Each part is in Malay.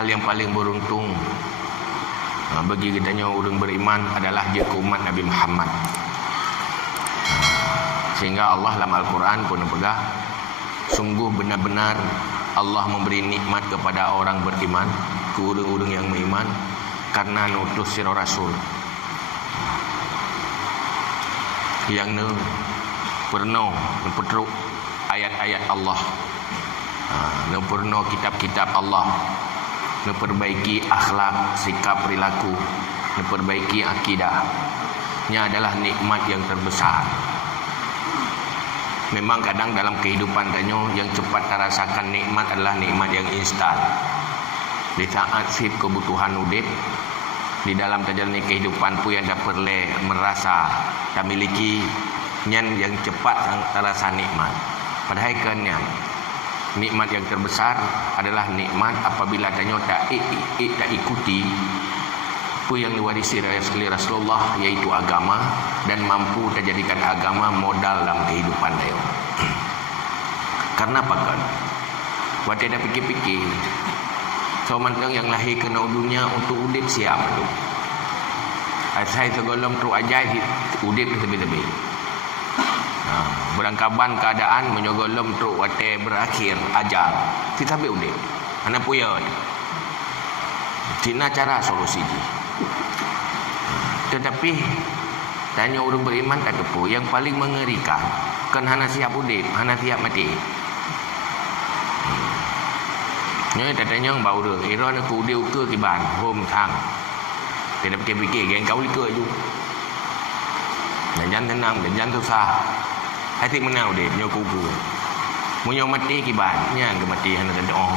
hal yang paling beruntung bagi kitanya orang beriman adalah dia ke umat Nabi Muhammad. Sehingga Allah dalam Al-Quran pun pegah, sungguh benar-benar Allah memberi nikmat kepada orang beriman, ke orang-orang yang beriman, karena nutus sira rasul yang pernah mempetruk ayat-ayat Allah, pernah kitab-kitab Allah, memperbaiki akhlak, sikap, perilaku, memperbaiki akidah. Ini adalah nikmat yang terbesar. Memang kadang dalam kehidupan danyo yang cepat terasakan nikmat adalah nikmat yang instan. Di saat sip kebutuhan udip, di dalam terjalani kehidupan pun yang dapat merasa tak miliki yang cepat terasa nikmat. Padahal kan nikmat yang terbesar adalah nikmat apabila danyo tak ikuti apa yang diwarisi oleh Rasulullah, yaitu agama, dan mampu terjadikan agama modal dalam kehidupan dia. Karena apa kan? Waktu ada fikir-fikir, seorang yang lahir ke dunia untuk udip siap tu. Saya segolong tu ajaib udip lebih-lebih. Berangkaban keadaan menyogolom tu waktu berakhir ajal. Kita ambil udip. Anak punya. Cina cara solusi je. Tetapi tanya orang beriman tak apa. Yang paling mengerikan kan hana siap udip, hana siap mati. Ni tanya yang bau dah. Ira nak udip ke kiban, hom thang. Tidak fikir-fikir yang kau ikut je. Dan jangan tenang, dan jangan susah. Hati menang udip, nyo kuku. Munyo mati kiban, nyang ke mati hana doa.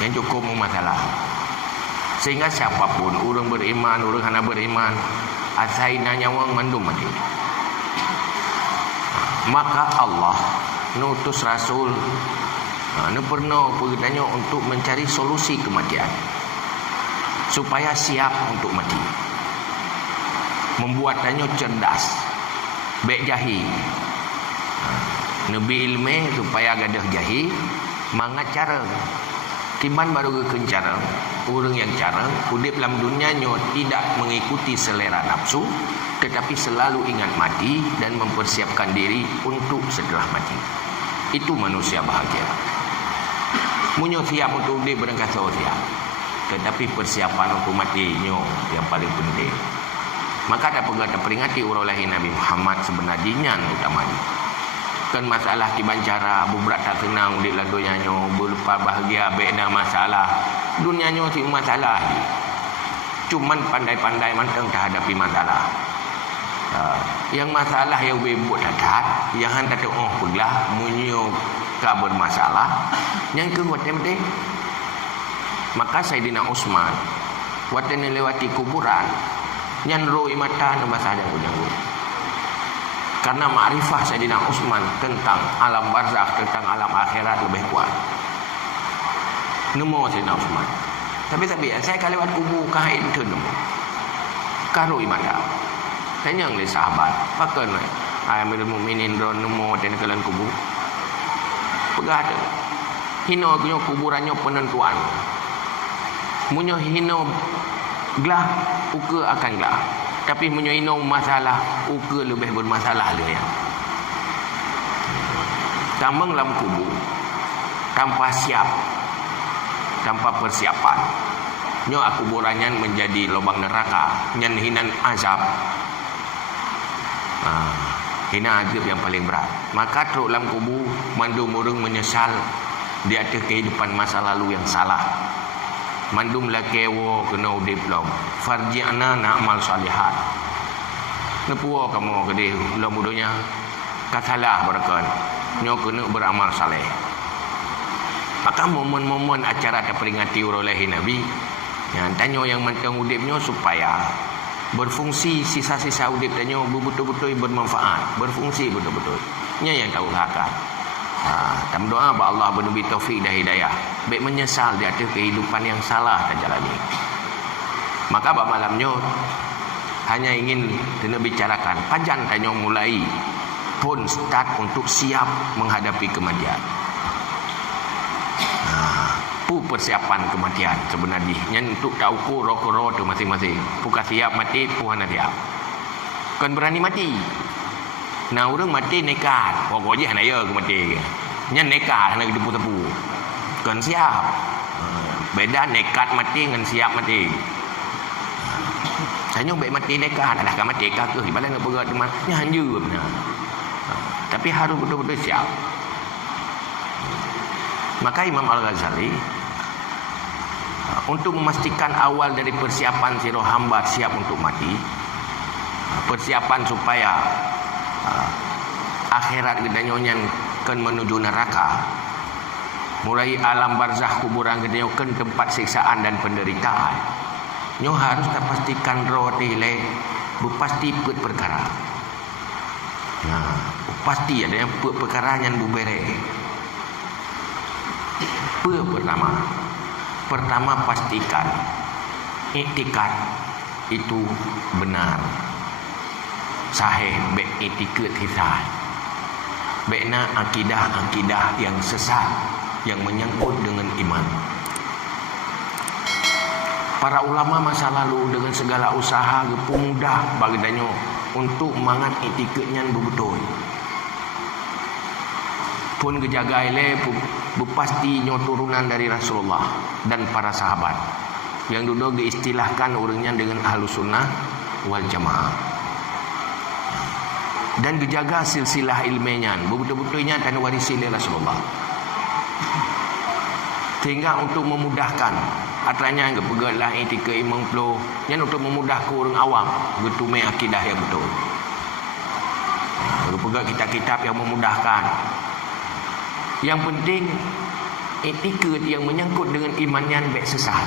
Yang cukup masalah. Sehingga siapapun, orang beriman, orang hana beriman, asai nanya wang mandum mati. Maka Allah nutus Rasul pernah bertanya untuk mencari solusi kematian, supaya siap untuk mati. Membuatannya cerdas, baik jahi. Nabi ilmu supaya gadah jahi, mangat cara. Kiban baru kencara, orang yang cara, udip dalam dunianya tidak mengikuti selera nafsu, tetapi selalu ingat mati dan mempersiapkan diri untuk setelah mati. Itu manusia bahagia. Munyo siap untuk udip berangkat siap, tetapi persiapan untuk matinya yang paling penting. Maka ada peringati urolahi Nabi Muhammad sebenarnya utamanya. Kan masalah kiban cara berat tak tenang di ladonya berlupa bahagia beda masalah. Dunianya si masalah. Cuman pandai-pandai mantang tak hadapi masalah. Yang masalah yang bebut dadat, yang hantar tu pula munyo ka bermasalah. Yang kuat temte. Maka Sayyidina Utsman waktu lewati kuburan, nyan roi mata na masalah ujang. Karena ma'rifah Sayyidina Utsman tentang alam barzakh, tentang alam akhirat lebih kuat. Nemu Sayyidina Utsman. Tapi saya kalau lewat kubur kain tu nemu. Karo iman. Tanya oleh sahabat, pakai Amirul Mukminin ron nemu dan kelan kubur. Pegah ada. Hino punya kuburannya penentuan. Munyo hino gelah uka akan gelah. Tapi menyoino masalah uka lebih bermasalah dia. Tambang dalam kubur tanpa siap, tanpa persiapan, nyo kuburannya menjadi lubang neraka, nyan hinan azab. Hina azab yang paling berat. Maka teruk dalam kubur mandum orang menyesal di atas kehidupan masa lalu yang salah. Mandum lakewo kena udip long farji'na na'mal salihat. Nepuo kamu gede ulah mudonya kasalah barakan nyo kena beramal saleh. Maka momen-momen acara terperingati oleh Nabi yang tanyo yang mantang udipnya supaya berfungsi sisa-sisa udip tanyo betul-betul bermanfaat, berfungsi betul-betul. Nya yang tahu hakak. Tam doa ba Allah beri taufik dan hidayah. Baik menyesal di atas kehidupan yang salah terjalani. Maka ba malamnya hanya ingin kena bicarakan panjang tanya mulai pun start untuk siap menghadapi kematian. persiapan kematian sebenarnya. Yang untuk tahu kuro tu masing-masing. Puka siap mati, Tuhan siap. Kan berani mati. Nah orang mati nekat. Pokoknya hanya ya ke mati. Yang nekat hanya depu-depu. Kan siap. Beda nekat mati dengan siap mati. Saya baik mati nekat. Alah kan mati kak. Bala nak berat teman. Nya hanya benar. Tapi harus betul-betul siap. Maka Imam Al-Ghazali untuk memastikan awal dari persiapan si roh hamba siap untuk mati, persiapan supaya akhirat gedanyonya kan menuju neraka, mulai alam barzakh kuburan gedanyo kan tempat siksaan dan penderitaan, nyo harus pastikan roh tile berpasti put perkara. Nah, pasti ada yang put perkara yang bubere. Pertama pastikan iktikad itu benar, sahih, baik iktikad hisah, baikna akidah yang sesat yang menyangkut dengan iman. Para ulama masa lalu dengan segala usaha mudah bagiannya untuk mangat iktikadnya betul. Pun kejaga ile berpasti nyo turunan dari Rasulullah dan para sahabat yang duduk diistilahkan orangnya dengan Ahlus Sunnah wal Jamaah, dan dijaga silsilah ilmiahnya betul-betulnya dan warisi Rasulullah, sehingga untuk memudahkan artinya yang pegatlah etika imam flow yang untuk memudahkan orang awam betul akidah yang betul, pegat kitab-kitab yang memudahkan. Yang penting etika yang menyangkut dengan iman yang baik sesat.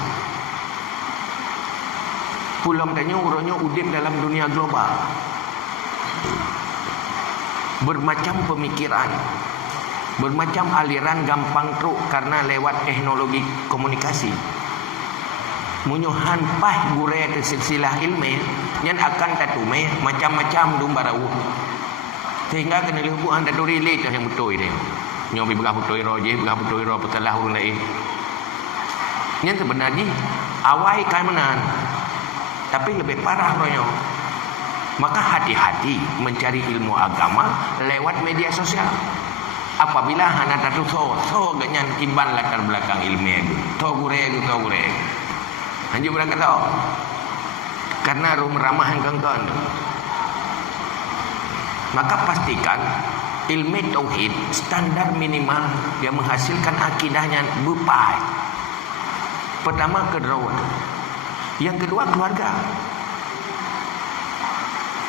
Pulang tanya orangnya udip dalam dunia global, bermacam pemikiran, bermacam aliran gampang truk karena lewat teknologi komunikasi. Munyuhan pah gure ke silsilah ilmu yang akan tatume macam-macam dumbarau, sehingga kena lihuan tatu relate yang betul ini. Nyobi begah betul roje, begah betul ro petelah urang lain. Yang sebenarnya awai kan menan, tapi lebih parah royo. Maka hati-hati mencari ilmu agama lewat media sosial. Apabila hana tatu so ganyan timban latar belakang ilmiah itu, to gure. Anjur berangkat tau. Karena rum ramah engkang-engkang. Maka pastikan ilmu tauhid standar minimal yang menghasilkan akidahnya berbaik. Pertama kedrawat, yang kedua keluarga.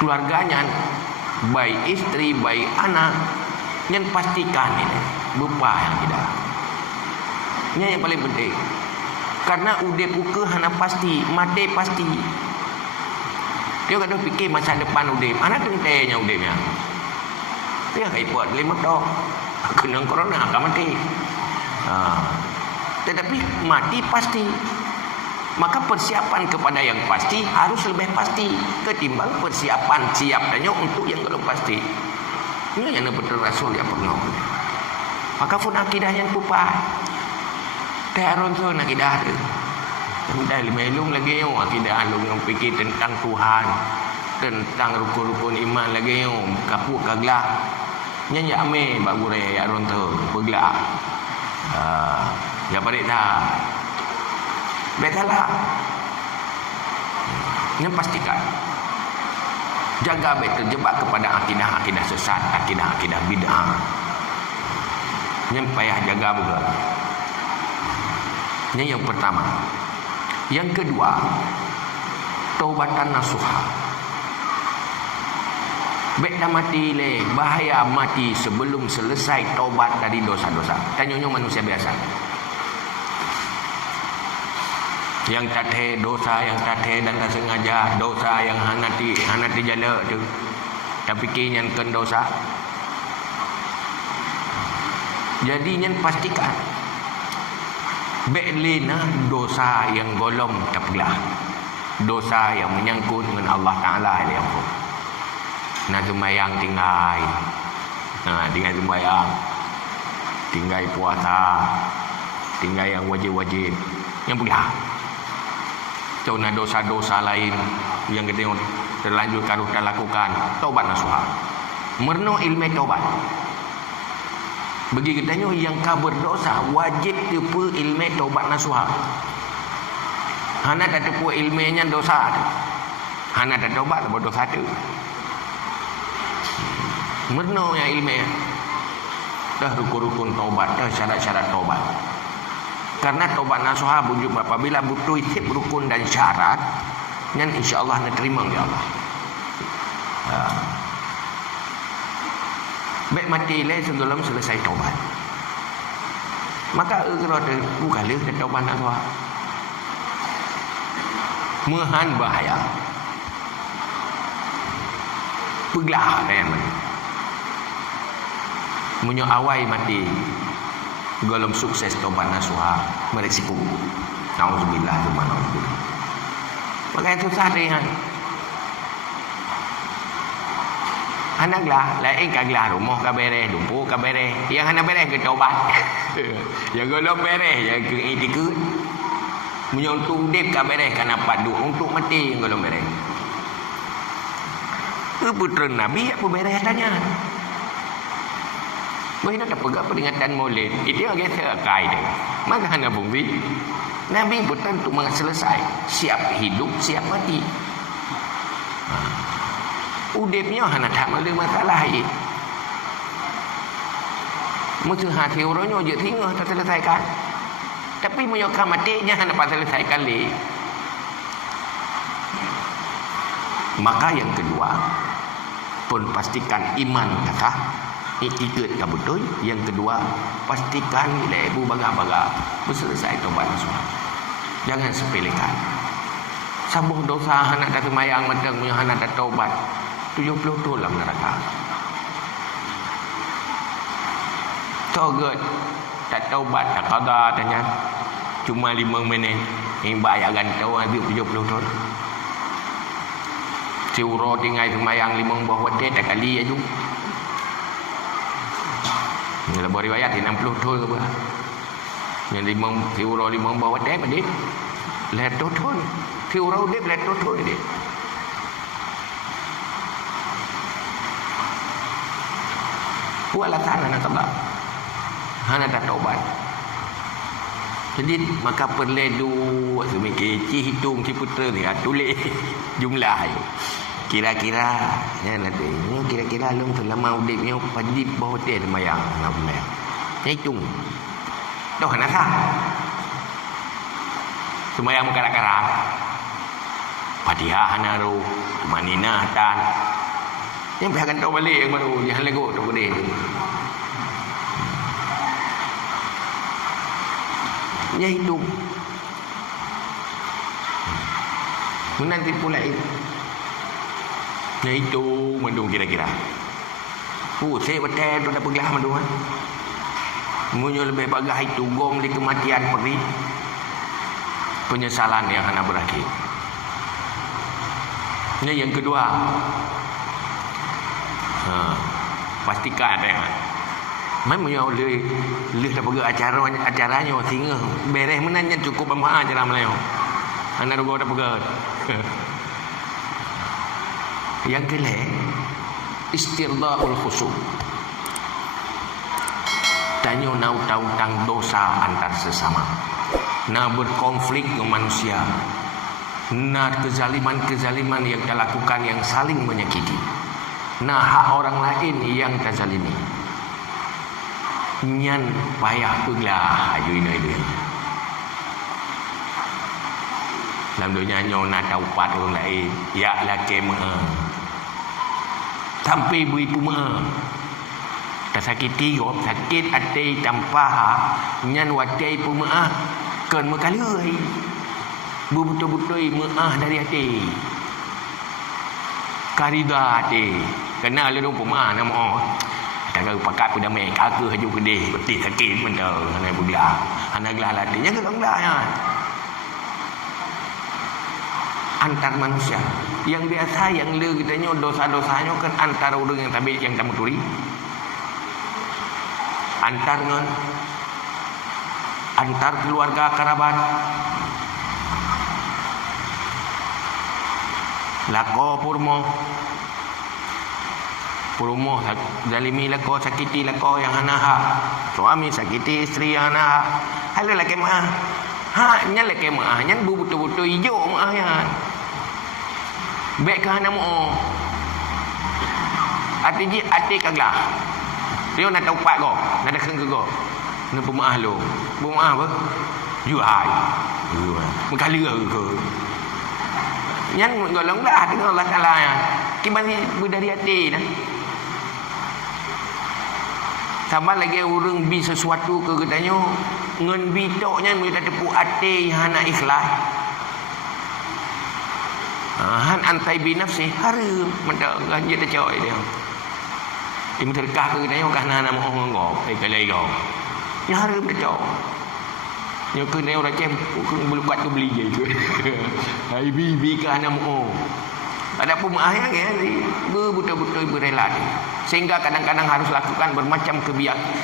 Keluarganya baik istri, baik anak, yang pastikan ini berbaik yang tidak. Ini yang paling penting. Karena udep uke hana pasti, mati pasti. Dia kata fikir masa depan udep, anak tentenya udepnya. Dia kayak buat 5 dok kena corona akan mati. Tetapi mati pasti. Maka persiapan kepada yang pasti harus lebih pasti ketimbang persiapan siap danyo untuk yang belum pasti. Ini yang betul Rasul yang pernah. Maka pun akidah yang pupai. Teron tu akidah tu. Dah melung lagi yo akidah lu yang fikir tentang Tuhan, tentang rukun-rukun iman lagi yo kapuk kaglah. Nyanyi ame bak gure ya ronto begla. Ya parik dah. Betalah. Yang pastikan jaga baik terjebak kepada akidah-akidah sesat, akidah-akidah bid'ah. Yang payah jaga juga. Ini yang pertama. Yang kedua, taubatan nasuha. Baik dah mati le, bahaya mati sebelum selesai taubat dari dosa-dosa. Tanyanya manusia biasa. Yang tathe dosa, yang tathe dan tak sengaja, dosa yang hanati jala tu. Tapi kinyan kan dosa. Jadi nyen pastikan beklina dosa yang golong terpelah, dosa yang menyangkut dengan Allah Ta'ala yang pun. Nak sembahyang tinggal, tinggal sembahyang, tinggal puasa, tinggal yang wajib-wajib yang boleh. Contoh dosa-dosa lain yang kita terlanjur kalau kita lakukan, taubat nasuha. Merno ilmu taubat. Bagi kita yang ka berdosa wajib tepu ilmu taubat nasuha. Hana tak tepu ilmunya dosa. Hana tak taubat berdosa tu. Merno yang ilmu. Dah rukun-rukun taubat, dah syarat-syarat taubat. Karena taubat nasuha bunjuk apabila butuh itip rukun dan syarat, dan insya-Allah nak terima ya Allah. Baik mati le sebelum selesai taubat. Maka kalau ada bukan le taubat nasuha. Mehan bahaya. Peglah kan. Munyo awai mati golom sukses taubat nasuha berisiko. Nauzubillah subhanallah. Maka itu sahaja. Anaklah lain kaglah rumah ka beres, dumpu ka beres. Yang hana beres ke taubat. Yang golom beres yang ke itikut. Munyo untuk dip ka beres kana padu untuk mati yang golom beres. Putra Nabi apa beres tanya. Mereka tak pegang peringatan Maulid. Itu yang kita kait. Maka hanya bumi. Nabi pun tentu selesai. Siap hidup, siap mati. Udipnya hanya tak ada masalah. Mesti hati orangnya je tinggal tak selesaikan. Tapi menyokong matinya hanya tak selesaikan lagi. Maka yang kedua, pun pastikan iman kata. Ikut tak betul. Yang kedua, pastikan lebu baga-baga berselesai taubat nasuha. Jangan sepelekan. Sabuh dosa anak tak semayang matang punya anak tak taubat 70 dalam neraka. Togut tak taubat tak qada tanya. Cuma 5 minit. Yang bayar gantau habis 70 tahun. Siuro tinggal semayang 5 bawah waktu tak kali aja. Dalam riwayat 60 tahun ke apa. Yang 5 siuro 5 bawah waktu apa dia? Leto tahun. Siuro dia leto tahun dia. Buatlah tanah nak tabak. Hana tak taubat. Jadi maka perlu semikir hitung si putera ni tulis jumlah ayo. Kira-kira ya nanti ni kira-kira long selama udipnya wajib bawa teh semayang namanya. Hitung. Dah nak sah. Semayang muka-karak. Fatihah naru, manina tan. Yang bahkan tahu balik yang baru jangan lego tu boleh. Ya hitung. Menanti pula itu. Ya itu mendung kira-kira. Saya betul tu dah pergi mendung. Munyo lebih bagah itu gom di kematian pergi. Penyesalan yang akan berakhir. Ini yang kedua. Pastikan ya. Memang leh dah pergi acaranya sehingga beres menanya cukup bermaaf acara Melayu. Anak rugo dah pergi. Yang kelima, istirdaul khusuk. Tanya nau tahu tentang dosa antar sesama. Nah berkonflik dengan manusia. Nah kezaliman-kezaliman yang dilakukan yang saling menyakiti. Nah hak orang lain yang terzalimi. Nyan payah pula ayu ini. Dalam dunia nak tahu pat orang lain. Ya laki sampai ibu tersakiti sakit hati tanpa nyan watai pemaaf kan mekalai betul-betul maaf dari hati karida hati kena lalu pemaaf nama oh tak kau pakat pada mai kakak haju kedih betul sakit benda anak budak anak gelah hatinya kalau enggak ya antar manusia yang biasa yang le kitanya dosa-dosanya kan antara orang yang tabik yang tak muturi antar dengan antar keluarga kerabat. Lako purmo zalimi lako sakiti lako yang anaha. Suami sakiti isteri yang anaha. Halo laki maah. Ha nya laki maah nya betul-betul hijau maah yan. Baik ke hana mo. Ati kaglah. Dia nak tahu pak go, nak dak ke go. Nak pemaah lo. Pemaah apa? Juai. Mengkali ke. Yang golong dah dengan Allah Taala ya. Kibani budari hati dah. Sama lagi orang bi sesuatu ke katanya ngan bi toknya mereka tepu hati yang nak ikhlas. Han antai bi nafsi harum mendak ganjil dah coy dia. Im terkah ke katanya kan nak mau ngok kalai go. Nya harum dah coy. Nya ke ne orang kem bulu kuat tu beli je tu. Hai bi ke anak mo. Ada pun ayah kan betul-betul berela ni. Sehingga kadang-kadang harus lakukan bermacam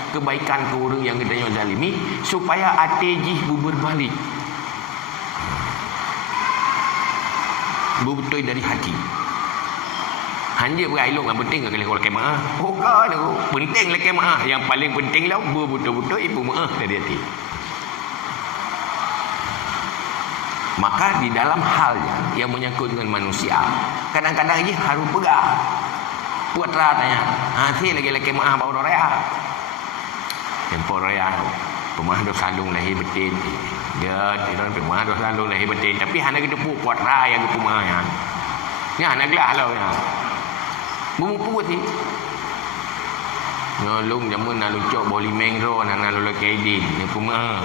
kebaikan ke orang yang kita zalimi supaya hati jih berbalik. Betul dari hati. Hanya berelok yang penting kalau kalau kemah. Oh kan penting lah kemah. Yang paling penting lah betul-betul ibu maaf dari hati. Maka di dalam hal yang menyangkut dengan manusia, kadang-kadang dia harus pegang. Buat ratanya. Si lagi-lagi maaf bawa raya. Tempoh raya. Pemah dah sandung lahir betin. Dia tidak pemah dah sandung lahir betin. Tapi hanya kita buat raya ke pemahnya. Ya, nak gelah lah ya. Bumbu sih. Nolong jamun nak lucok boli mengro nak lalu kedin. Ni pemah.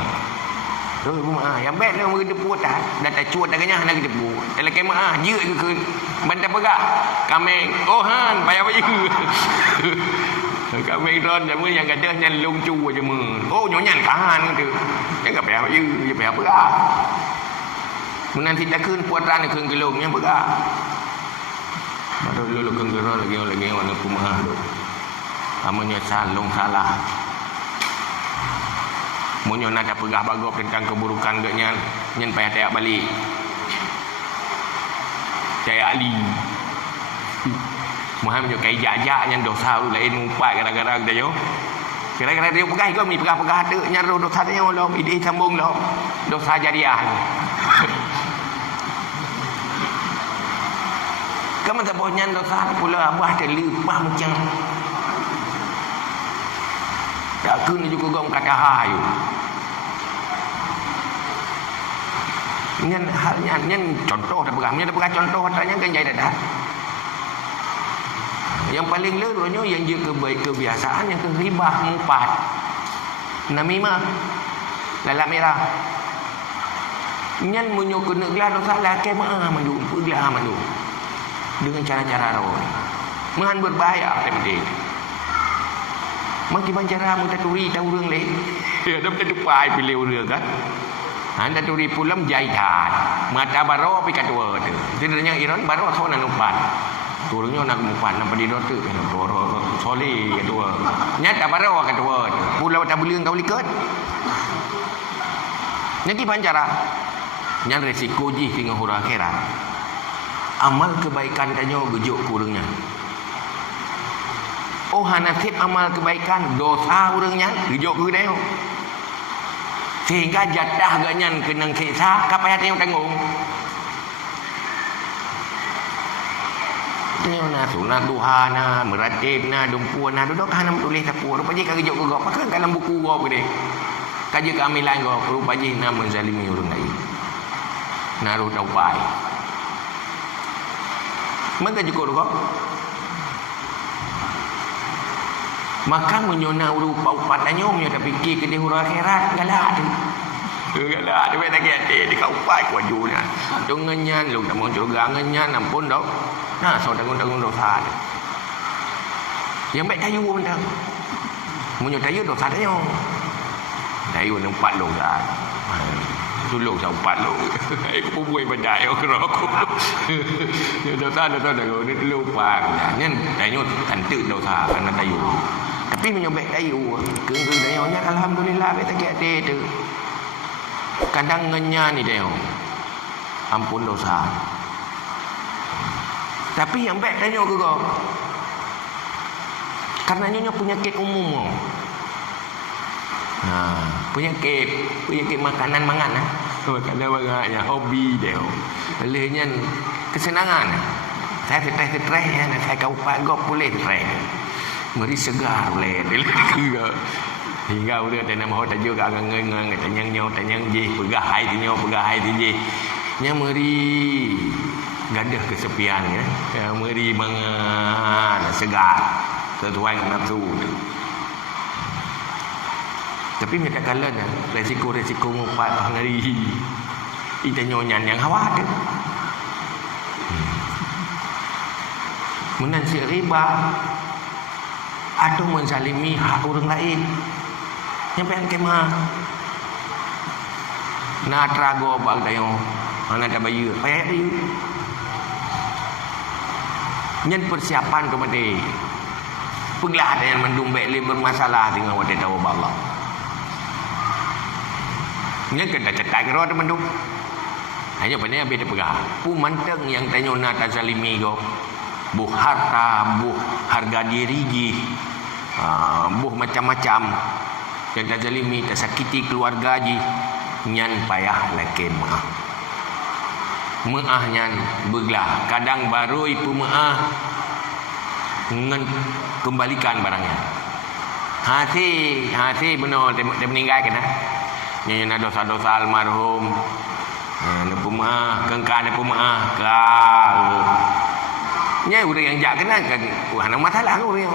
Tu rumah yang baik dia mereka puat dah tak cuat dah kenyah nak kita buat dalam kemah je ke bantai pegak kami han bayar baju kami ron jamu yang gadah nyan long cu aja mun nyonya kahan tu dia enggak bayar baju dia bayar pegak nanti dah keun puatan keun gelong yang pegak baru lu keun gero lagi orang rumah tu amanya salong salah. Munyo nak pegah bagop tentang keburukan gaknya nyen payah tayak balik. Tayak ali. Muhammad yo kai jajak nyen dosa lain umpat gara-gara kita yo. Gara-gara dia pegah kau ni pegah-pegah ada nyaru dosa dia lo ide sambung lo. Dosa jariah. Kamu tak boleh nyen dosa pula abah terlipah macam tak kena juga kau kata hayu. Nyen halnya nyen contoh dah berah. Dah berah contoh katanya kan jadi dah. Yang paling lerunya yang dia kebiasaan yang keribah mumpat. Namimah. Lalak merah. Nyen munyo kena gelar dosa lah kemah mandu, gelar mandu. Dengan cara-cara ron. Mahan berbahaya seperti itu. Makin cara mu taturi tahu orang lain. Ya, dah terdepai pilih orang kan. Anda taturi pulam jahitan. Mata baro pi katua tu. Sebenarnya Iran baro so nak umpan. Turunnya nak umpan nampak di dot tu. Baro soli katua. Nyata baro katua. Pulau tak boleh kau likat. Nyaki pancara. Yang resiko ji tinggal hura akhirat. Amal kebaikan tanyo gejuk kurangnya. Nasib amal kebaikan dosa orangnya hijau ke dia sehingga jatah ganyan kenang kisah kapaya tengok tanggung dia na sunat duha na meratib na dumpuan na duduk hanam tulis sapu rupa je kagejok ke gop pakai dalam buku gop dia kaji keamilan gop rupa je na menzalimi orang lain naruh taubai maka cukup gop. Maka menyona rupa upatannya punya tak fikir ke dia huruf akhirat galak dia tak kira dia kau upat ku ajunya tu ngenyan lu tak mau juga ngenyan ampun dok nah so tanggung dosa yang baik tayu pun dah menyo tayu dosa dia tayu nampak lu dah tolong saya upat lu aku pun buat badai aku rokok dosa dah ni lu upat nyen tayu tentu dosa karena tayu. Tapi menyobek tayu. Kengkeng dayanya alhamdulillah kita get tu. Kadang ngenya ni dia. Ampun dosa. Tapi yang baik tanya ke kau. Karena nyonya penyakit umum. Penyakit makanan mangan ah. Makanan bangaknya hobi dia. Olehnya kesenangan. Saya stres ya, saya kau pak gop boleh stres. Meri segar boleh. Hingga udah tak nama hotel juga agak ngang tanyang je pegahai je. Nya meri gadah kesepian ya. Meri mangan segar sesuai dengan nafsu. Tapi mereka kala dah resiko ngumpat hari kita nyonyan yang khawatir. Menansi riba atau menzalimi hak orang lain. Nyampe kemah. Na trago bag dayo. Mana ada bayu. Payah bayu. Nyen persiapan kepada peglah yang mendumbek le bermasalah dengan wate tahu Allah. Nyen kena cetak ke roda mendum. Hanya pandai beda pegah. Pu manteng yang tanyo na tazalimi go. Buh harta, buh harga diri, buh macam-macam. Yang tazalimi tersakiti keluarga ji. Nyan payah laki maaf. Maaf nyan beglah. Kadang baru ipu maaf kembalikan barangnya. Hati benar dia meninggal kena. Nyan dosa-dosa almarhum. Nepu maaf, kengkang nepu maaf. Nya orang yang jak kena kan. Wah, nak masalah ke orang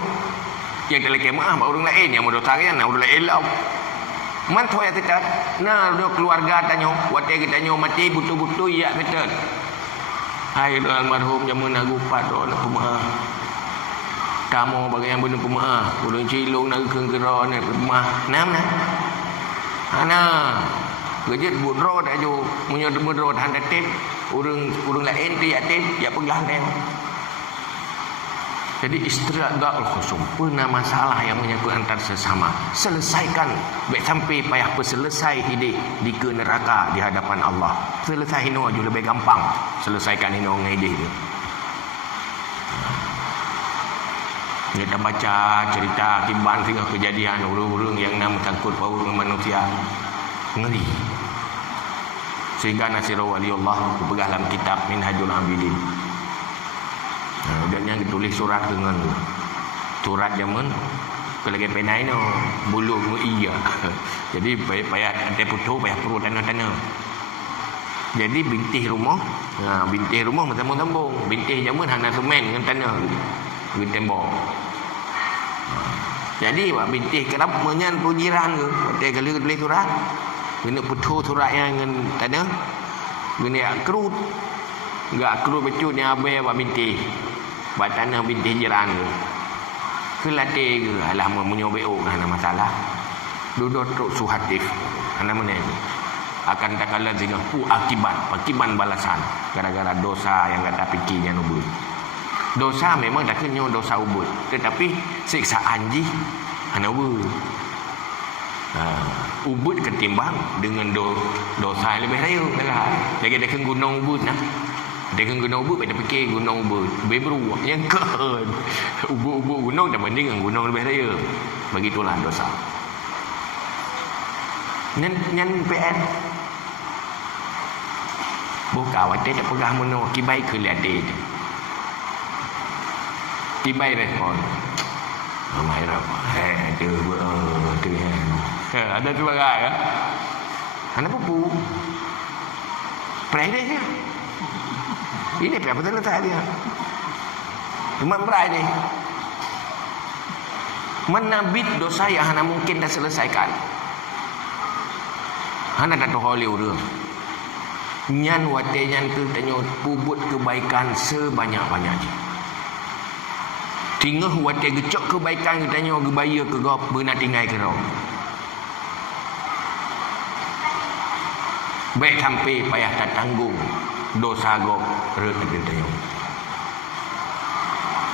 yang terlekeh maaf orang lain yang berdosa kan, orang lain lah. Man thoya kita, nah keluarga tanyo, wate kita tanyo mati butuh-butuh ya kita. Hai almarhum jamun nagu pado nak maaf. Kamu bagi yang benar maaf, ulun cilung nak kengkera nak maaf. Nam nah. Ana gejit budro dah jo, munyo budro handa tip, urang lain dia tip, ya pegang dia. Jadi istirahat khusum pernah masalah yang menyangkut antar sesama. Selesaikan baik sampai payah selesai hidup di ke neraka di hadapan Allah. Selesai hino aja lebih gampang. Selesaikan hino hidup dia. Kita baca cerita akibat tinggal kejadian urung-urung yang nama sangkut paut dengan manusia. Ngeri. Sehingga Nasirul Waliullah berpegang dalam kitab Minhajul Abidin. Dan yang ditulis surat dengan surat zaman kelagi penai no bulu iya. Jadi payah ada putu payah perlu tanah-tanah. Jadi bintih rumah macam-macam. Bintih zaman hana semen dengan tanah dengan tembok. Jadi wak bintih kerap menyan pujiran ke. Waktu kali tulis surat kena putu surat yang dengan tanah kena kerut. Enggak kerut becut yang habis wak bintih. Buat tanah bintih jiran ke. Kelatih ke. Alah menyobek ke. Ada masalah. Duduk truk suhatif. Ada mana itu. Akan tak kalah dengan akibat balasan. Gara-gara dosa yang kata fikirnya ubud. Dosa memang tak kena dosa ubud. Tetapi siksaan ji. Ada ubud. Ubud ketimbang dengan dosa yang lebih raya. Jadi dia kena gunung ubud nah. Dengan gunung ubud, kita fikir gunung ubud beru yang kan ubud gunung tak banding dengan gunung lebih raya. Begitulah dosa. Nyan PN buka wate tak pegang mono kibai ke lihat dia. Kibai respon. Ramai apa? Ada tu bagai ya. Anak pupu. Pray dia. Ini apa selesai dia. Cuma berai ni. Menabit dosa yang hana mungkin dah selesaikan. Hana dah toholi urang. Nyan wate nyan tu tanyo pubut kebaikan sebanyak-banyaknya. Tinggal wate gecok kebaikan kita tanyo gebaya ke gop beuna tinggai ke ro. Baik sampai payah tak tanggung dosa gop rete-rete.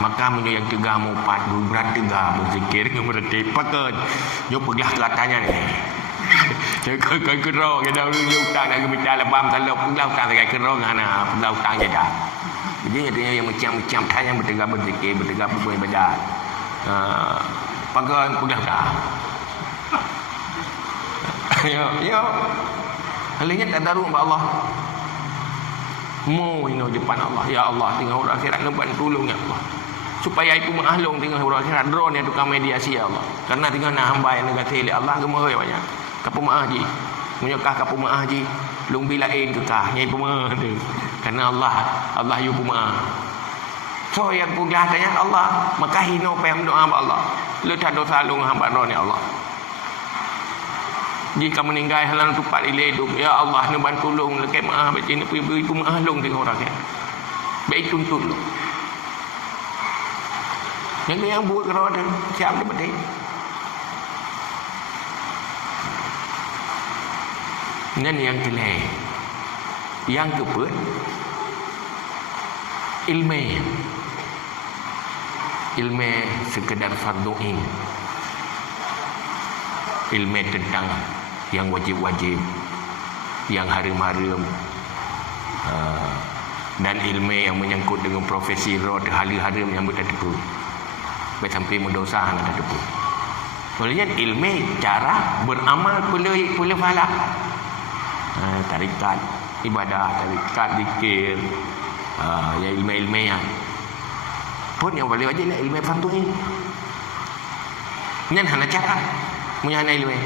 Maka menyo yang tiga empat berat tiga berzikir dengan berhenti pakai. Yo pergilah ke katanya ni. Kau kero ke dah lu utang nak bicara lebam taluk pulau utang segai kero ngana pulau utang je dah. Jadi dia yang macam-macam tanya bertegak berzikir, bertegak beribadat. Pakai pulau dah. Ya. Halnya tadarruk kepada Allah. Mu ino depan Allah. Ya Allah, tengok orang akhirat nak tolong ya Allah. Supaya itu mengahlung tengok orang akhirat drone yang tukang mediasi ya Allah. Karena tengok nak hamba yang negara tele Allah gemoi banyak. Kapu maah ji. Menyokah kapu maah ji. Lung bilain ke kah nyai pemaah tu. Karena Allah yu pemaah. So yang punya tanya Allah, maka hino payam doa kepada Allah. Lu tak dosa lu hamba drone ya Allah. Jika meninggal halang tupat hidup, ya Allah ni bantu tolong lekai maaf baca ni beri ku maaf long tengok orang kan. Baik tuntut lu. Yang buat kerana ada siap dia betul. Dan yang kelih. Yang keempat ilmu sekedar fardu ain. Ilmu tentang yang wajib-wajib, yang haram-haram, dan ilmu yang menyangkut dengan profesi roh hal haram yang berdepu. Sampai mendosa hang ada depu. Maksudnya ilmu cara beramal pula pahala. Tarikat ibadah, tarikat zikir, ya ilmu-ilmu yang pun yang boleh wajib ilmu fardu ain. Nyan hana cara menyana ilmu.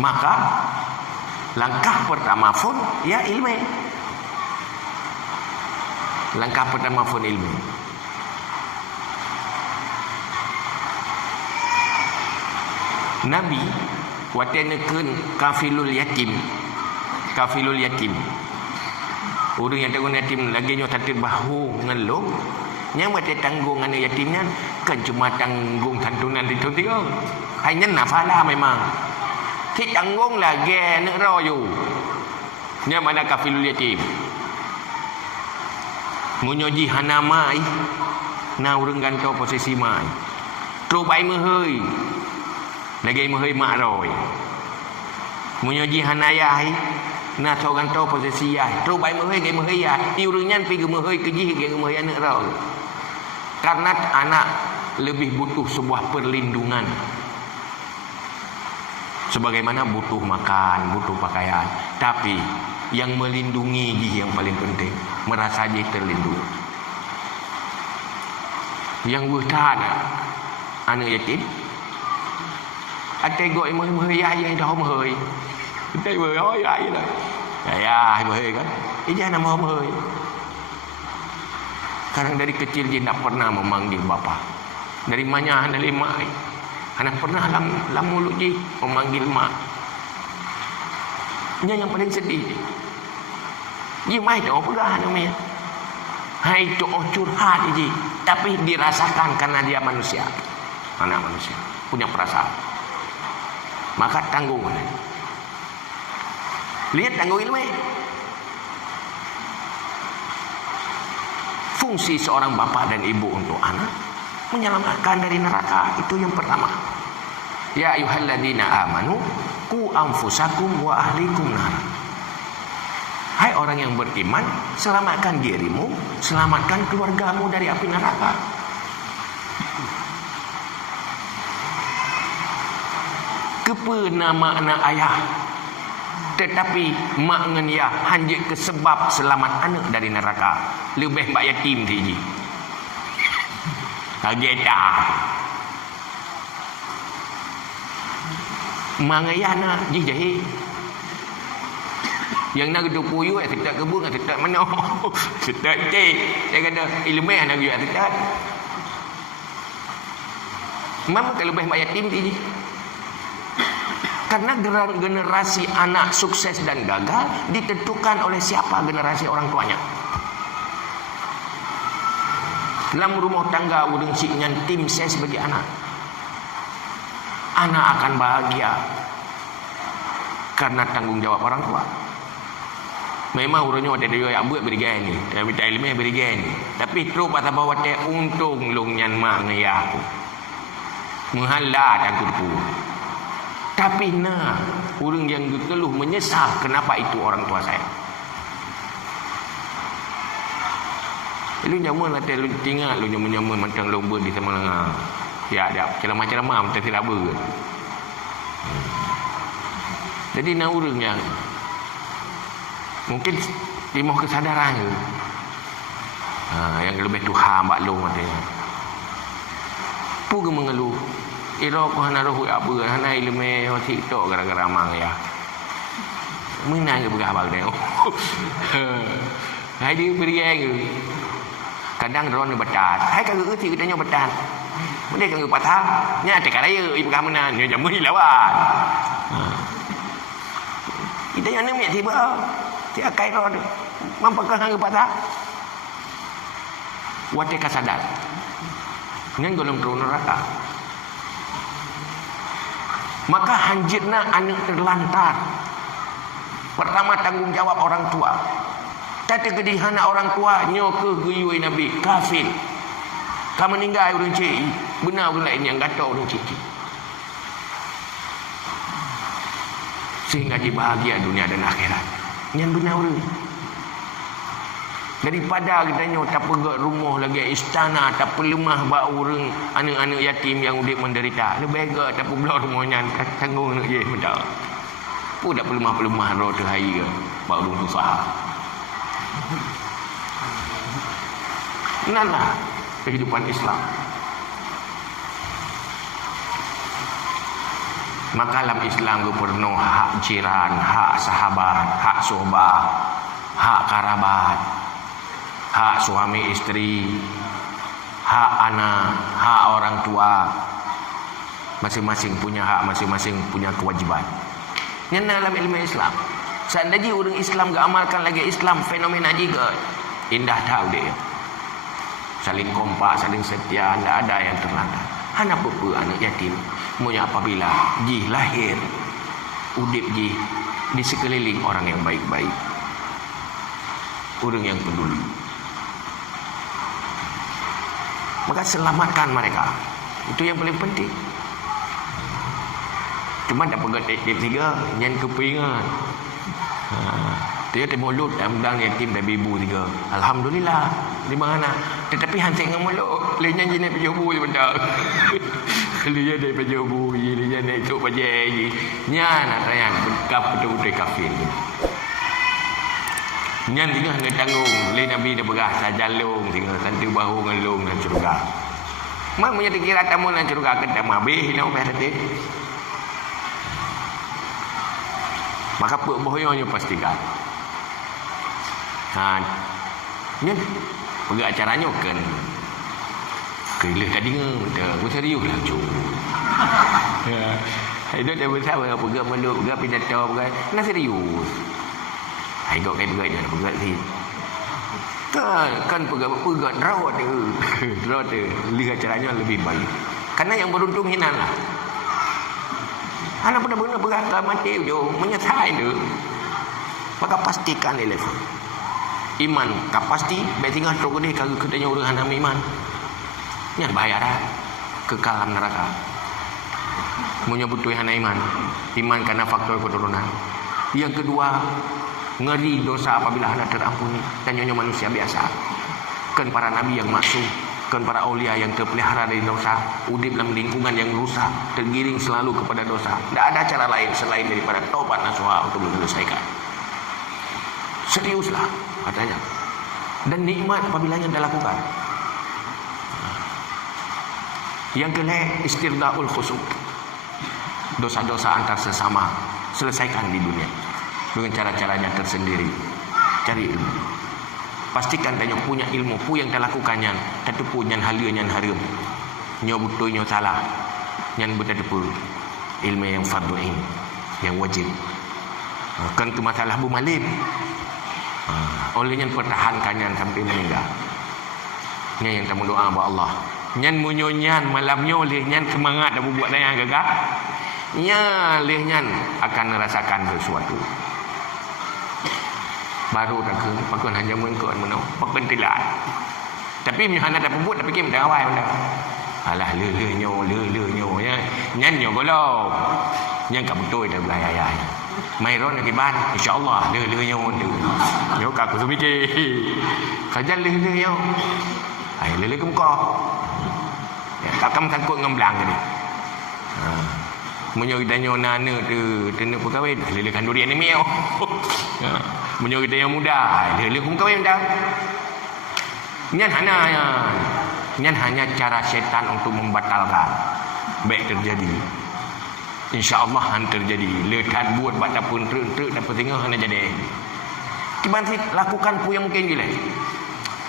Maka langkah pertama pun ya ilmu. Langkah pertama pun ilmu. Nabi watenekeun kafilul yatim. Kafilul yatim. Orang yang tanggung yatim lagi nyo tatir bahu ngelung. Yang mati tanggung anu yatimnya kan cuma tanggung santunan itu tiga. Hanya nafala memang. Ki tanggung lagi nak royu. Nya mana kafilul yatim. Munyoji hana mai. Na urang ganto posisi mai. Tru bai mehoi. Lagi mehoi mak roy. Munyoji hana yai. Na so ganto posisi yai. Tru bai mehoi ge mehoi ya. Ti urang nyan pi ge mehoi keji ge mehoi anak roy. Karena anak lebih butuh sebuah perlindungan. Sebagaimana butuh makan, butuh pakaian. Tapi yang melindungi dia yang paling penting. Merasa dia terlindungi. Yang bertahan anak yatim. Ada goi mehoi ayah dah mehoi. Kita mehoi ayah dah. Ya mehoi kan. Ija nama mehoi. Karena dari kecil dia tak pernah memanggil bapa. Dari mana dari mak. Anak pernah lam mulut dia memanggil mak. Ini yang paling sedih. Dia mai tak apa namanya. Hai tu curhat dia. Tapi dirasakan karena dia manusia. Anak manusia punya perasaan. Maka tanggung. Lihat tanggung ilmu. Fungsi seorang bapa dan ibu untuk anak menyelamatkan dari neraka, itu yang pertama. Ya ayyuhalladzina amanu qu anfusakum wa ahlikum nar. Hai orang yang beriman, selamatkan dirimu, selamatkan keluargamu dari api neraka. Kepena makna ayah, tetapi mak ngan ya hanya ke sebab selamat anak dari neraka. Lebih mbak yatim tiji. Kaget dah. Mangayana jijahi. Yang nak duduk puyu tidak kebun tidak mana. Tidak cek. Saya kata ilmu nak juga tidak. Mama kalau lebih mbak yatim tiji. Karena generasi anak sukses dan gagal ditentukan oleh siapa generasi orang tuanya. Dalam rumah tangga urang siknya tim ses bagi anak. Anak akan bahagia karena tanggung jawab orang tua. Memang urangnya ada dia yang buat berikan ni, tapi tak ilmu berikan ni. Tapi terus pasal bawa teh untung long nyan mak ngaya aku. Menghala tak kurpu. Tapi orang yang geluh menyesal kenapa itu orang tua saya. Lu nyaman lah, lu tinggal lu nyaman macam lomba di Tamalanga. Ya ada ceramah-ceramah macam tidak ber. Jadi orang yang mungkin timuh kesadaran ke. Yang lebih Tuhan maklum katanya. Puga mengeluh. Iro ko hanaruh apa hana ilmu TikTok gara-gara mang ya. Menang ke berapa dia. Hai dia beriang. Kadang ron betat. Hai kagak euti kita betat. Mendek kagak patah. Nya te karaya ibu kamenan nya jamu lawan. Kita yang ni tiba. Ti akai ron. Mampakah kagak patah. Wate kasadar. Ngan golong turun neraka. Maka hanjirna anak terlantar. Pertama tanggung jawab orang tua. Tata gedihana orang tua nyo ke guyui Nabi kafir. Kamu meninggal orang cik. Benar orang lain yang kata orang cik. Sehingga dibahagia dunia dan akhirat. Yang benar orang. Daripada katanya tak pergi rumah lagi istana, tak lemah bau orang anak-anak yatim yang udik menderita. Lebih baik tak pergi rumahnya tanggung nak je betul. Pun tak lemah-lemah roh terhari ke bau orang usaha. Inilah kehidupan Islam. Maka dalam Islam itu penuh hak jiran, hak sahabat, hak sohbah, hak karabat, hak suami istri, hak anak, hak orang tua. Masing-masing punya hak, masing-masing punya kewajiban. Ini dalam ilmu Islam. Seandainya orang Islam gak amalkan lagi Islam, fenomena juga indah tahu dia. Saling kompak, saling setia, tidak ada yang terlantar. Hanya apa anak yatim. Semuanya apabila ji lahir, udip ji di sekeliling orang yang baik-baik, orang yang peduli. Maka selamatkan mereka. Itu yang paling penting. Cuma tak pegang tip tiga, yang kepingan. Dia mulut dan undang yatim dan ibu tiga. Alhamdulillah. Di mana? Tetapi hantik dengan mulut. Lainnya jenis pejobu sebentar. Lainnya dari pejobu. Lainnya dari tuk pajai. Nya nak sayang. Bekap betul-betul kafir. Nya tinggal dengan tanggung. Lain Nabi dia berah sajalung. Tinggal santu bahu ngelung dan syurga. Mak punya dikira tamu dan syurga. Kita mabih. Nak ubah hati. Maka bohongnya pastikan. Ni pergi acaranya kan. Kelah tadi ngah, aku serius lah cu. Itu dah bersama pergi meluk, pergi pidato, pergi. Nak serius. Hai gok kai pergi dia, pergi sini. Kan pergi rawat dia. Rawat dia. Lihat acaranya lebih baik. Karena yang beruntung hinalah. Anak benar-benar berangkat mati je, menyesal dia. Maka pastikan elefon. Iman tak pasti, baik tinggal stroke dia kalau katanya orang hanam iman. Ini bahaya dah. Kekal dalam neraka. Menyebut Tuhan iman. Iman karena faktor keturunan. Yang kedua, ngeri dosa apabila hendak terampuni. Dan nyonya manusia biasa. Kan para nabi yang masuk. Kan para aulia yang terpelihara dari dosa. Udip dalam lingkungan yang rusak. Tergiring selalu kepada dosa. Tidak ada cara lain selain daripada taubat nasuha untuk menyelesaikan. Seriuslah katanya. Dan nikmat apabila yang anda lakukan. Yang kedua, istirdaul khusuk. Dosa-dosa antar sesama selesaikan di dunia dengan cara-caranya tersendiri. Cari ilmu. Pastikan tanya punya ilmu pu yang terlakukannya. Tentu punya halia yang haram. Nyo betul nyo salah. Yang betul-betul ilmu yang fardu ain, yang wajib. Kan tu masalah bu malib. Olehnya pertahankannya sampai meninggal. Ini yang kamu doa buat Allah. Nyan munyonyan malamnya olehnya semangat dah buat daya gagak. Nya olehnya akan merasakan sesuatu. Baru tak ke pakon hanya mengikut menau. Pakon tilat. Tapi mihan ada pembut tapi kim dah awal benda. Alah le nyo ya. Nyan nyo golong. Yang kat betul dah belayar. Mai ron ke ban, insya-Allah le yo de. Yo ka ku mikir. Kajan le yo. Ai le kum ko. Ya takam kan kut ngemblang tadi. Menyo kita nyo nana tu tena perkahwin, le kan durian ni meo. Menyo kita yang muda, le kum kahwin dah. Nyan hanya cara syaitan untuk membatalkan. Baik terjadi. InsyaAllah han terjadi. Lekat buat baca pun teruk dapat tengok hanya jadi. Kiban sih lakukan pu yang mungkin gila.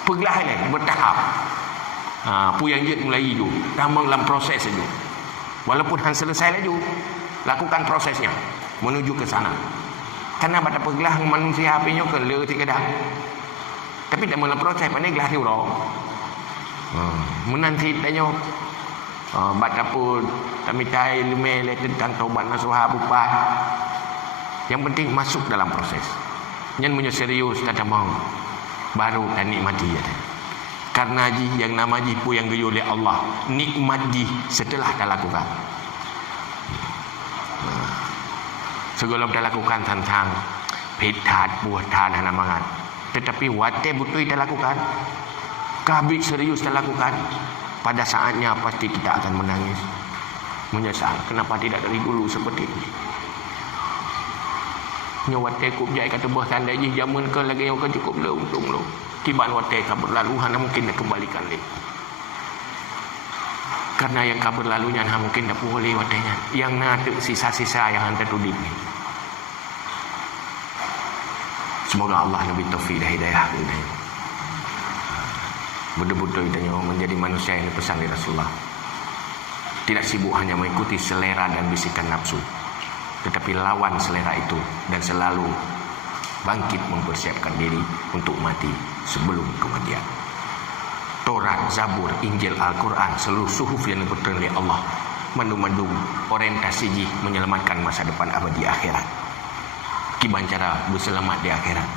Perlahan ni bertahap. Pu yang jet mulai hidup. Tambang dalam proses saja. Walaupun han selesai laju, lakukan prosesnya menuju ke sana. Karena pada perlahan manusia apinya ke le tidak. Tapi dalam proses pandai gelah diurau. Menanti tanya baca pun tamitai lemele tentang taubat nasuha bupat. Yang penting masuk dalam proses. Yang punya serius kata mau baru dan nikmati ya. Karena ji yang nama ji pun yang dioleh Allah, nikmat ji setelah dah lakukan. Sebelum dah lakukan tentang petat buah tanah namangan. Tetapi wate betul dah lakukan. Kabit serius dah lakukan. Pada saatnya pasti kita akan menangis. Menyesal kenapa tidak dari dulu seperti ini. Nyawate kup jai kata bah tanda ji jamun ke lagi yang cukup le untung lo. Tiban wate ka berlalu hana mungkin nak kembalikan le. Karena yang ka berlalunya hana mungkin dak boleh watenya. Yang nak sisa-sisa yang hantar tudip ni. Semoga Allah lebih taufik dan hidayah kepada kita. Betul-betul kita menjadi manusia yang dipesan oleh Rasulullah. Tidak sibuk hanya mengikuti selera dan bisikan nafsu, tetapi lawan selera itu dan selalu bangkit mempersiapkan diri untuk mati sebelum kematian. Taurat, Zabur, Injil, Al-Quran, seluruh suhuf yang diberikan oleh Allah mandum-mandum orientasi ji menyelamatkan masa depan abadi akhirat. Kiban cara berselamat di akhirat.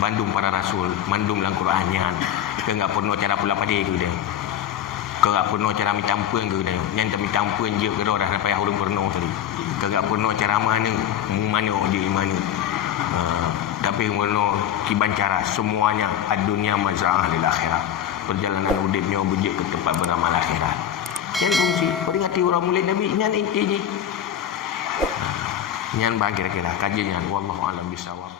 Bandung para rasul, mandum dalam Qurannya. Ke enggak pernah cara pula pada ke dia. Ke enggak pernah cara mitampuan ke dia. Yang tak mitampuan je ke dah sampai hurung pernah tadi. Ke enggak pernah cara mana dia mana. Tapi mana kiban cara semuanya ad-dunya mazra'ah lil akhirat. Perjalanan hidupnya berjek ke tempat beramal akhirat. Yang fungsi peringati orang mulai Nabi nyan inti je. Nyan bang kira-kira kajian wallahu alam bisawab.